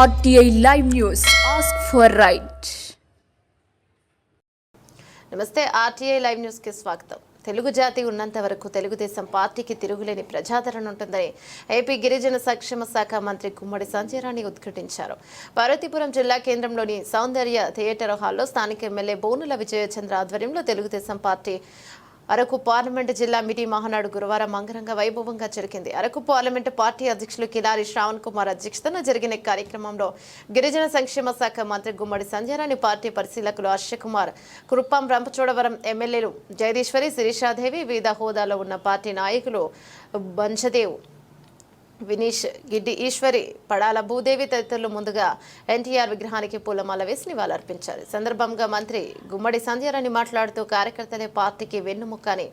RTI Live News. Ask for right. నమస్తే RTI Live News కి స్వాగతం. తెలుగు జాతి ఉన్నంత వరకు తెలుగుదేశం పార్టీకి తిరుగులేని ప్రజాదరణ ఉంటుందని ఏపీ గిరిజన సంక్షేమ శాఖ మంత్రి గుమ్మడి సంజయ్ రాణి ఉద్ఘాటించారు. పార్వతీపురం జిల్లా కేంద్రంలోని సౌందర్య థియేటర్ హాల్లో స్థానిక ఎమ్మెల్యే బోనుల విజయచంద్ర ఆధ్వర్యంలో తెలుగుదేశం పార్టీ అరకు పార్లమెంటు జిల్లా మినీ మహానాడు గురువారం అంగరంగ వైభవంగా జరిగింది. అరకు పార్లమెంటు పార్టీ అధ్యక్షులు కిలారి శ్రావణ్ కుమార్ అధ్యక్షతన జరిగిన కార్యక్రమంలో గిరిజన సంక్షేమ శాఖ మంత్రి గుమ్మడి సంజయ్ రాణి, పార్టీ పరిశీలకులు హర్షకుమార్, కురుపాం రంపచోడవరం ఎమ్మెల్యేలు జగదీశ్వరి, శిరీషాదేవి, వివిధ హోదాలో ఉన్న పార్టీ నాయకులు బంచదేవ్, వినీష్, గిడ్డి ఈశ్వరి, పడాల భూదేవి తదితరులు ముందుగా ఎన్టీఆర్ విగ్రహానికి పూలమాల వేసి నివాళులర్పించారు. సందర్భంగా మంత్రి గుమ్మడి సంజయ్ రాణి మాట్లాడుతూ కార్యకర్తలే పార్టీకి వెన్నుముక్క అని,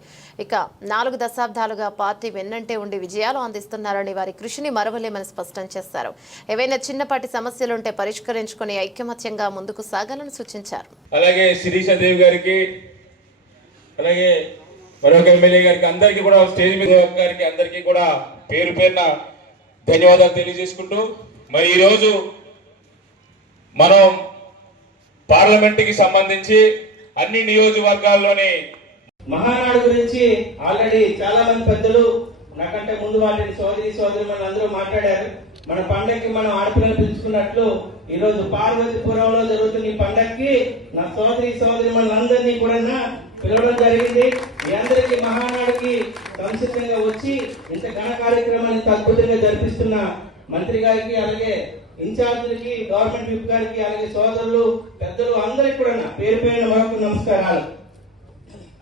ఇక 4 దశాబ్దాలుగా పార్టీ వెన్నంటే ఉండి విజయాలు అందిస్తున్నారని, వారి కృషిని మరవలేమని స్పష్టం చేశారు. ఏవైనా చిన్నపాటి సమస్యలుంటే పరిష్కరించుకుని ఐకమత్యంగా ముందుకు సాగాలని సూచించారు. అలాగే శిరీషాదేవి గారికి, అలాగే మరొక ఎమ్మెల్యే గారికి, అందరికీ కూడా స్టేజ్ మీద గారికి అందరికీ కూడా పేరు పేరున ధన్యవాదాలు తెలియజేసుకుంటూ, మరి ఈరోజు మనం పార్లమెంటుకి సంబంధించి అన్ని నియోజకవర్గాల్లోని మహానాడు గురించి ఆల్రెడీ చాలా మంది పెద్దలు నాకంటే ముందు వాటిని సోదరి అందరూ మాట్లాడారు. మన పండగకి మనం ఆడపిల్లలు పిలుచుకున్నట్లు ఈ రోజు పార్వతీపురంలో జరుగుతున్న ఈ పండగకి నా సోదరి మనందరినీ కూడా పిలవడం జరిగింది. మీ అందరికీ మహానాడుకి సంసిద్ధంగా వచ్చి ఇంత ఘన కార్యక్రమాన్ని అద్భుతంగా జరిపిస్తున్న మంత్రి గారికి, అలాగే ఇన్ఛార్జీలకి, గవర్నమెంట్ విప్ గారికి, అలాగే సోదరులు పెద్దలు అందరికి కూడా పేరు పేరున మరొక నమస్కారాలు.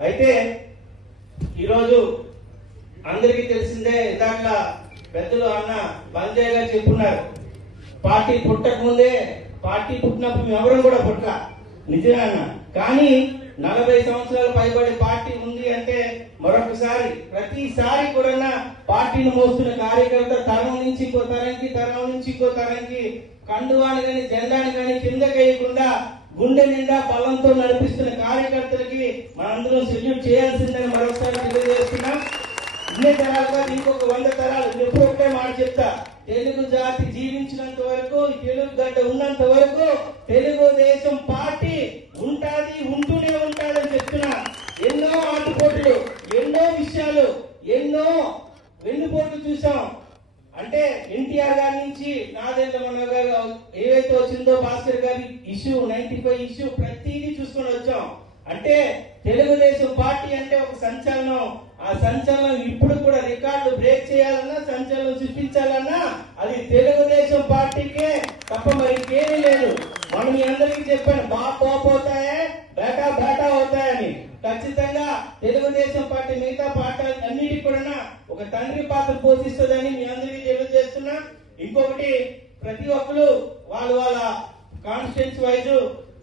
అయితే ఈరోజు అందరికీ తెలిసిందే, ఇందాక పెద్దలు అన్న బంజయ్ గారు చెప్పున్నారు, పార్టీ పుట్టక ముందే, పార్టీ పుట్టినప్పుడు ఎవరు కూడా పుట్ట నిజమే అన్న. కానీ 40 సంవత్సరాలు పైబడి పార్టీ ఉంది అంటే మరొకసారి ప్రతిసారి కూడా పార్టీని మోస్తున్న కార్యకర్త తరం నుంచి ఇంకో తరంకి కండువాని కానీ జెండాని కానీ కిందకేయకుండా గుండె నిండా బలంతో నడిపిస్తున్న కార్యకర్తలకి మనందరం సెల్యూట్ చేయాల్సిందని మరొకసారి తెలియజేస్తున్నాం. ఇన్ని తరాలు కాదు, ఇంకొక 100 తరాలు. ఎప్పుడు ఒకటే మాట చెప్తా, తెలుగు జాతి జీవించినంత వరకు, తెలుగు గడ్డ ఉన్నంత వరకు తెలుగుదేశం పార్టీ ఉంటూనే ఉంటాడని చెప్తున్నా. ఎన్నో ఆటుపోట్లు, ఎన్నో విషయాలు, ఎన్నో వెన్నుపోట్లు చూసాం. అంటే ఎన్టీఆర్ గారి నుంచి నాదెండ్ల మనోహర్ గారు ఏవైతే వచ్చిందో, భాస్కర్ గారి ఇష్యూ, 95 ఇష్యూ, ప్రతిదీ చూసుకొని వచ్చాం. అంటే తెలుగుదేశం పార్టీ అంటే ఒక సంచలనం. ఆ సంచలనం ఇప్పుడు కూడా రికార్డు బ్రేక్ చేయాలన్నా, సంచలనం సృష్టించాలన్నా అది తెలుగుదేశం పార్టీకే తప్ప మరి ఇంకేమీ లేదు. మనం మీ అందరికీ చెప్పాను, బాప్ అవుతాయే, బేటా అవుతాయని. ఖచ్చితంగా తెలుగుదేశం పార్టీ మిగతా పార్టీ అన్నిటికీ కూడా ఒక తండ్రి పాత్ర పోషిస్తుందని మీ అందరికీ తెలియజేస్తున్నా. ఇంకొకటి, ప్రతి ఒక్కరు వాళ్ళ కాన్స్టిట్యూన్సీ వైజ్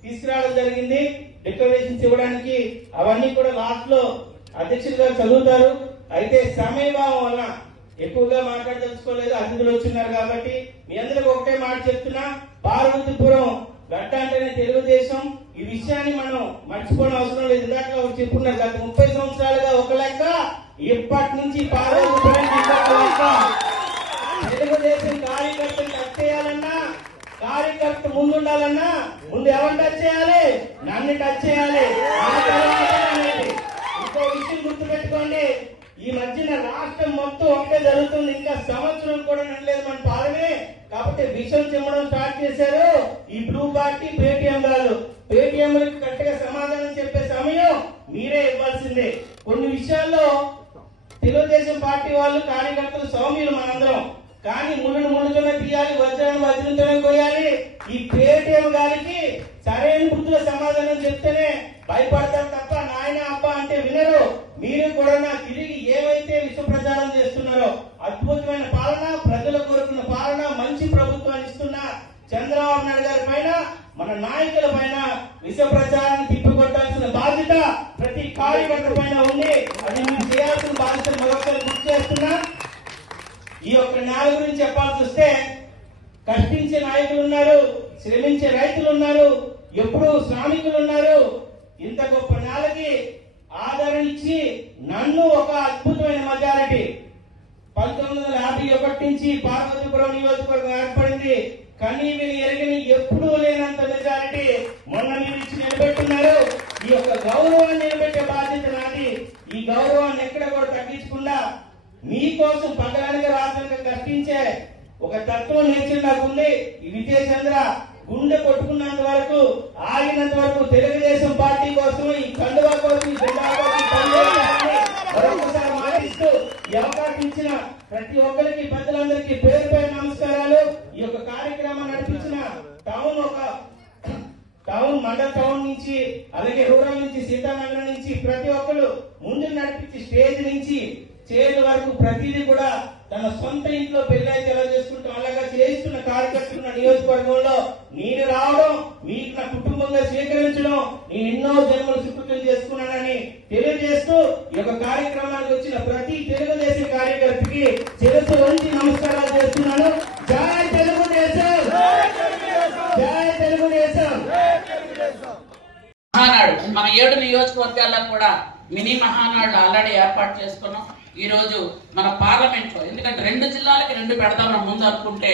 తీసుకురావడం జరిగింది డిక్లరేషన్స్ ఇవ్వడానికి. అవన్నీ కూడా లాస్ట్ లో అధ్యక్షులు గారు చదువుతారు. అయితే సమయభావం వల్ల ఎక్కువగా మాట్లాడదలుచుకోలేదు, అతిథులు వచ్చిన్నారు కాబట్టి మీ అందరికి ఒకటే మాట చెప్తున్నా, పార్వతీపురం గడ్డ అంటేనే తెలుగుదేశం. ఈ విషయాన్ని మనం మర్చిపోవడం అవసరం లేదు. ఇందాక చెప్పుకున్నారు, గత 30 సంవత్సరాలుగా ఒక లెక్క, ఇప్పటి నుంచి పార్వతీపురం తెలుగుదేశం కార్యకర్తలు టచ్ చేయాలన్నా, కార్యకర్త ముందుండాలన్నా ముందు ఎవరు టచ్ చేయాలి? నన్ను టచ్ చేయాలి. ఇంకో విషయం గుర్తుపెట్టుకోండి, ఈ మధ్యన రాష్ట్రం మొత్తం ఒకే జరుగుతుంది. ఇంకా సంవత్సరం కూడా నడలేదు మన పాలనే. కాబట్టి విషయం చెప్పడం స్టార్ట్ చేశారు ఈ బ్లూ పార్టీ, పేటీఎం వాళ్ళు. పేటీఎంలకు కరెక్ట్గా సమాధానం చెప్పే సమయం మీరే ఇవ్వాల్సిందే. కొన్ని విషయాల్లో తెలుగుదేశం పార్టీ వాళ్ళు కార్యకర్తలు సౌమ్యులు మనందరం, కానీ ముళ్ళుతోనే తీయాలి, వజ్రంతోనే కొయ్యాలి. ఈ పేటీఎం గారికి సరైన బుద్ధుల సమాధానం చెప్తేనే భయపడతారు తప్ప నాయన అబ్బా అంటే వినరు. మీరు కూడా తిరిగి ఏవైతే విష ప్రచారం చేస్తున్నారో, అద్భుతమైన పాలన, ప్రజల కోరుకున్న పాలన, మంచి ప్రభుత్వాన్ని ఇస్తున్న చంద్రబాబు నాయుడు గారి పైన, మన నాయకుల పైన విష ప్రచారాన్ని తిప్పికొట్టాల్సిన బాధ్యత ప్రతి కార్యకర్త పైన ఉంది. అది మీరు చేయాల్సిన బాధ్యత మరొకసారి గుర్తు చేస్తున్నా. ఈ యొక్క నేల గురించి చెప్పాల్సి వస్తే, కష్టించే నాయకులు ఉన్నారు, శ్రమించే రైతులు ఉన్నారు, ఎప్పుడు శ్రామికులు ఉన్నారు. ఇంత గొప్ప నేలకి ఆదరణ ఇచ్చి నన్ను ఒక అద్భుతమైన మెజారిటీ 1951 నుంచి పార్వతీపురం నియోజకవర్గం ఏర్పడింది. కనీ విని ఎరగని ఎప్పుడూ లేనంత మెజారిటీ మొన్న మీరు ఇచ్చి నిలబెట్టున్నారు. ఈ యొక్క గౌరవాన్ని నిలబెట్టే బాధ్యత నాది. ఈ గౌరవాన్ని ఎక్కడ కూడా తగ్గించకుండా మీకోసం పగలనగా రాత్రంగా కష్టించే ఒక తత్వం నేర్చుకుని నాకుంది. ఈ విజయచంద్ర గుండె కొట్టుకున్నంత వరకు, ఆగినంత వరకు తెలుగుదేశం పార్టీ కోసం, ఈ కండువా కోసం, ఈ జెండా కోసం పనిచేయాలని మరొకసారి మాటిస్తూ ఈ అవకాశం ఇచ్చిన ప్రతి ఒక్కరికి, పెద్దలందరికీ పేరు పేరు నమస్కారాలు. ఈ యొక్క కార్యక్రమం నడిపించిన టౌన్ మండల టౌన్ నుంచి, అలాగే రూరల్ నుంచి, సీతానగరం నుంచి ప్రతి ఒక్కరు ముందు నడిపించి స్టేజ్ నుంచి చేరు వరకు ప్రతిదీ కూడా తన సొంత ఇంట్లో పెళ్లి అయితే ఎలా చేసుకుంటాం అలాగా చేస్తున్న కార్యకర్తలు నియోజకవర్గంలో నేను రావడం, మీకు నా కుటుంబంగా స్వీకరించడం, నేను ఎన్నో జన్మలు సుకృతం చేసుకున్నానని తెలియజేస్తూ ఈ యొక్క కార్యక్రమానికి వచ్చిన ప్రతి తెలుగుదేశం కార్యకర్తకి శిరస్సు వంచి నమస్కారాలు చేస్తున్నాను. జై తెలుగుదేశం, జై తెలుగుదేశం. మహానాడు మన 7 నియోజకవర్గాల్లో కూడా మినీ మహానాడు ఆల్రెడీ ఏర్పాటు చేసుకున్నాం. ఈ రోజు మన పార్లమెంట్ లో, ఎందుకంటే 2 జిల్లాలకి 2 పెడదామని ముందు అనుకుంటే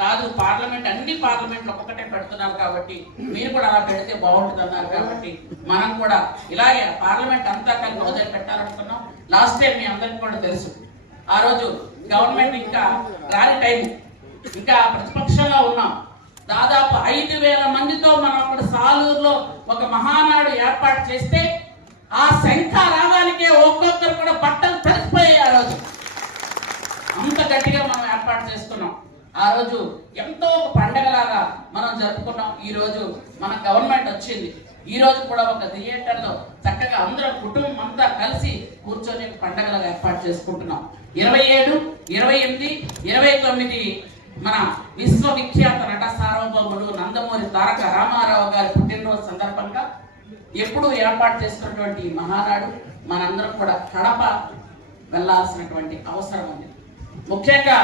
కాదు, పార్లమెంట్ అన్ని పార్లమెంట్లు ఒక్కొక్కటే పెడుతున్నారు కాబట్టి మీరు కూడా అలా పెడితే బాగుంటుంది అన్నారు కాబట్టి మనం కూడా ఇలాగే పార్లమెంట్ అంతా కలిసి మొదలు పెట్టాలనుకున్నాం. లాస్ట్ టైం మీ అందరికీ కూడా తెలుసు, ఆ రోజు గవర్నమెంట్ ఇంకా రాని టైం, ఇంకా ప్రతిపక్షంలో ఉన్నాం. దాదాపు 5,000 మందితో మనం అప్పుడు సాలూరులో ఒక మహానాడు ఏర్పాటు చేస్తే ఆ శంఖారావానికే ఒక్కొక్కరు కూడా బట్టలు తడిసిపోయాయి. ఆ రోజు అంత గట్టిగా మనం ఏర్పాటు చేసుకున్నాం. ఆ రోజు ఎంతో పండగలాగా మనం జరుపుకున్నాం. ఈ రోజు మన గవర్నమెంట్ వచ్చింది. ఈ రోజు కూడా ఒక థియేటర్ లో చక్కగా అందరూ కుటుంబం అంతా కలిసి కూర్చొని పండగలాగా ఏర్పాటు చేసుకుంటున్నాం. 27, 28, 29 మన విశ్వవిఖ్యాత నట సార్వభౌముడు నందమూరి తారక రామారావు గారి పుట్టినరోజు సందర్భంగా ఎప్పుడు ఏర్పాటు చేసినటువంటి మహానాడు మనందరం కూడా కడప వెళ్లాల్సినటువంటి అవసరం ఉంది. ముఖ్యంగా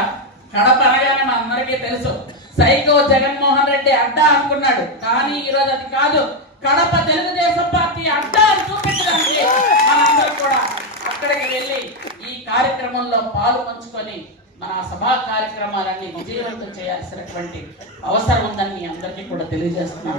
కడప అనగానే మనందరికీ తెలుసు, సైకో జగన్మోహన్ రెడ్డి అడ్డా అనుకున్నాడు. కానీ ఈ రోజు అది కాదు, కడప తెలుగుదేశం పార్టీ అడ్డా అని చూపించడానికి మనందరం కూడా అక్కడికి వెళ్ళి ఈ కార్యక్రమంలో పాలు పంచుకొని మన సభా కార్యక్రమాలన్నీ విజయవంతం చేయాల్సినటువంటి అవసరం ఉందని మీ అందరికీ కూడా తెలియజేస్తున్నాను.